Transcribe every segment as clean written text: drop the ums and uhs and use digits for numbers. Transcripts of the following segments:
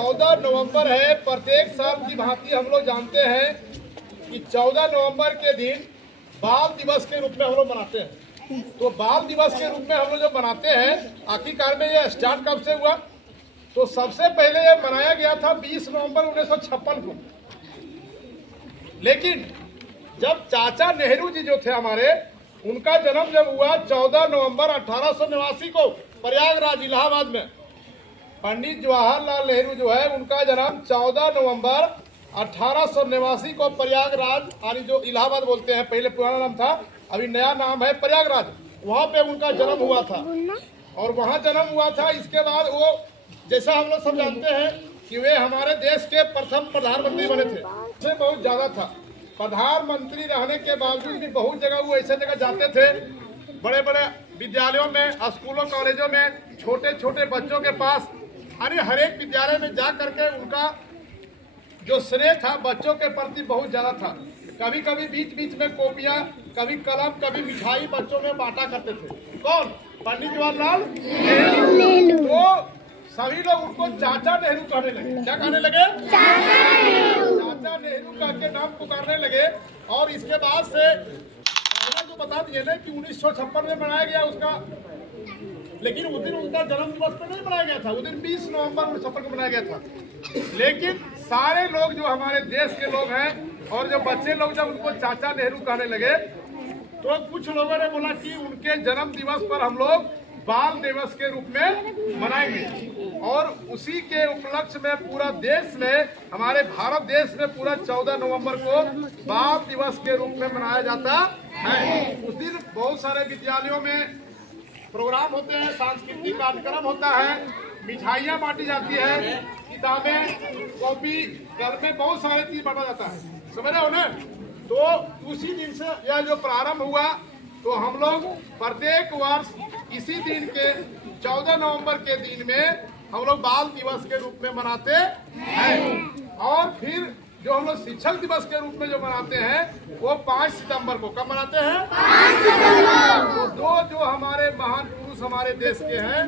14 नवंबर है। प्रत्येक साल की भांति हम लोग जानते हैं कि 14 नवंबर के दिन बाल दिवस के रूप में हम लोग मनाते हैं। तो बाल दिवस के रूप में हम लोग जो मनाते हैं, आखिरकार में ये स्टार्ट कब से हुआ? तो सबसे पहले ये मनाया गया था 20 नवंबर 1956 को। लेकिन जब चाचा नेहरू जी जो थे हमारे, उनका जन्म जब हुआ 14 नवंबर 1889 को प्रयागराज इलाहाबाद में। पंडित जवाहरलाल नेहरू जो है, उनका जन्म 14 नवंबर 1889 को प्रयागराज, यानी जो इलाहाबाद बोलते हैं, पहले पुराना नाम था, अभी नया नाम है प्रयागराज, वहाँ पे उनका जन्म हुआ था। और वहाँ जन्म हुआ था। इसके बाद वो, जैसा हम लोग सब जानते हैं कि वे हमारे देश के प्रथम प्रधानमंत्री बने थे। से बहुत ज्यादा था। प्रधानमंत्री रहने के बावजूद भी बहुत जगह वो ऐसे जगह जाते थे, बड़े बड़े विद्यालयों में, स्कूलों, कॉलेजों में, छोटे छोटे बच्चों के पास, यानी हर एक विद्यालय में जा करके उनका जो स्नेह था बच्चों के प्रति बहुत ज्यादा था। कभी कभी बीच बीच में कॉपियां, कभी कलम, कभी मिठाई बच्चों में बांटा करते थे। कौन? पंडित जवाहरलाल नेहरू। तो सभी लोग उनको चाचा नेहरू कहने लगे। क्या कहने लगे? चाचा नेहरू कह के नाम पुकारने लगे। और इसके बाद से पहले जो बता दिए ना कि 1956 में मनाया गया उसका, लेकिन उस दिन उनका जन्म दिवस पर नहीं मनाया गया था। उस दिन 20 नवंबर 1956 को मनाया गया था। लेकिन सारे लोग जो हमारे देश के लोग हैं और जो बच्चे लोग जब उनको चाचा नेहरू कहने लगे, तो कुछ लोगों ने बोला कि उनके जन्म दिवस पर हम लोग बाल दिवस के रूप में मनाएंगे। और उसी के उपलक्ष्य में पूरा देश में, हमारे भारत देश में पूरा 14 नवंबर को बाल दिवस के रूप में मनाया जाता है। उस दिन बहुत सारे विद्यालयों में प्रोग्राम होते हैं, सांस्कृतिक कार्यक्रम होता है, मिठाइयाँ बांटी जाती है, किताबें, कॉपी, कलमें, बहुत सारी चीज बांटा जाता है। समझ रहे हो ना? तो उसी दिन से यह जो प्रारंभ हुआ, तो हम लोग प्रत्येक वर्ष इसी दिन के 14 नवंबर के दिन में हम लोग बाल दिवस के रूप में मनाते हैं। और फिर जो हम लोग शिक्षक दिवस के रूप में जो मनाते हैं, वो 5 सितंबर को। कब मनाते हैं? 5 सितंबर। तो दो जो हमारे महान पुरुष हमारे देश के हैं,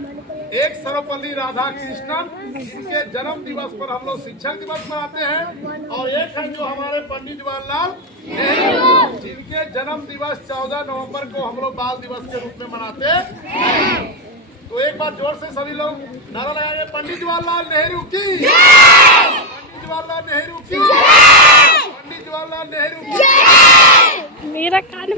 एक सर्वपल्ली राधाकृष्णन, जिनके जन्म दिवस पर हम लोग शिक्षक दिवस मनाते हैं, और एक है जो हमारे पंडित जवाहरलाल नेहरू, जिनके जन्म दिवस 14 नवंबर को हम लोग बाल दिवस के रूप में मनाते हैं। तो एक बार जोर से सभी लोग नारा लगाएंगे, पंडित जवाहरलाल नेहरू की, पंडित जवाहरलाल नेहरू की, पंडित जवाहरलाल नेहरू की। मेरा कान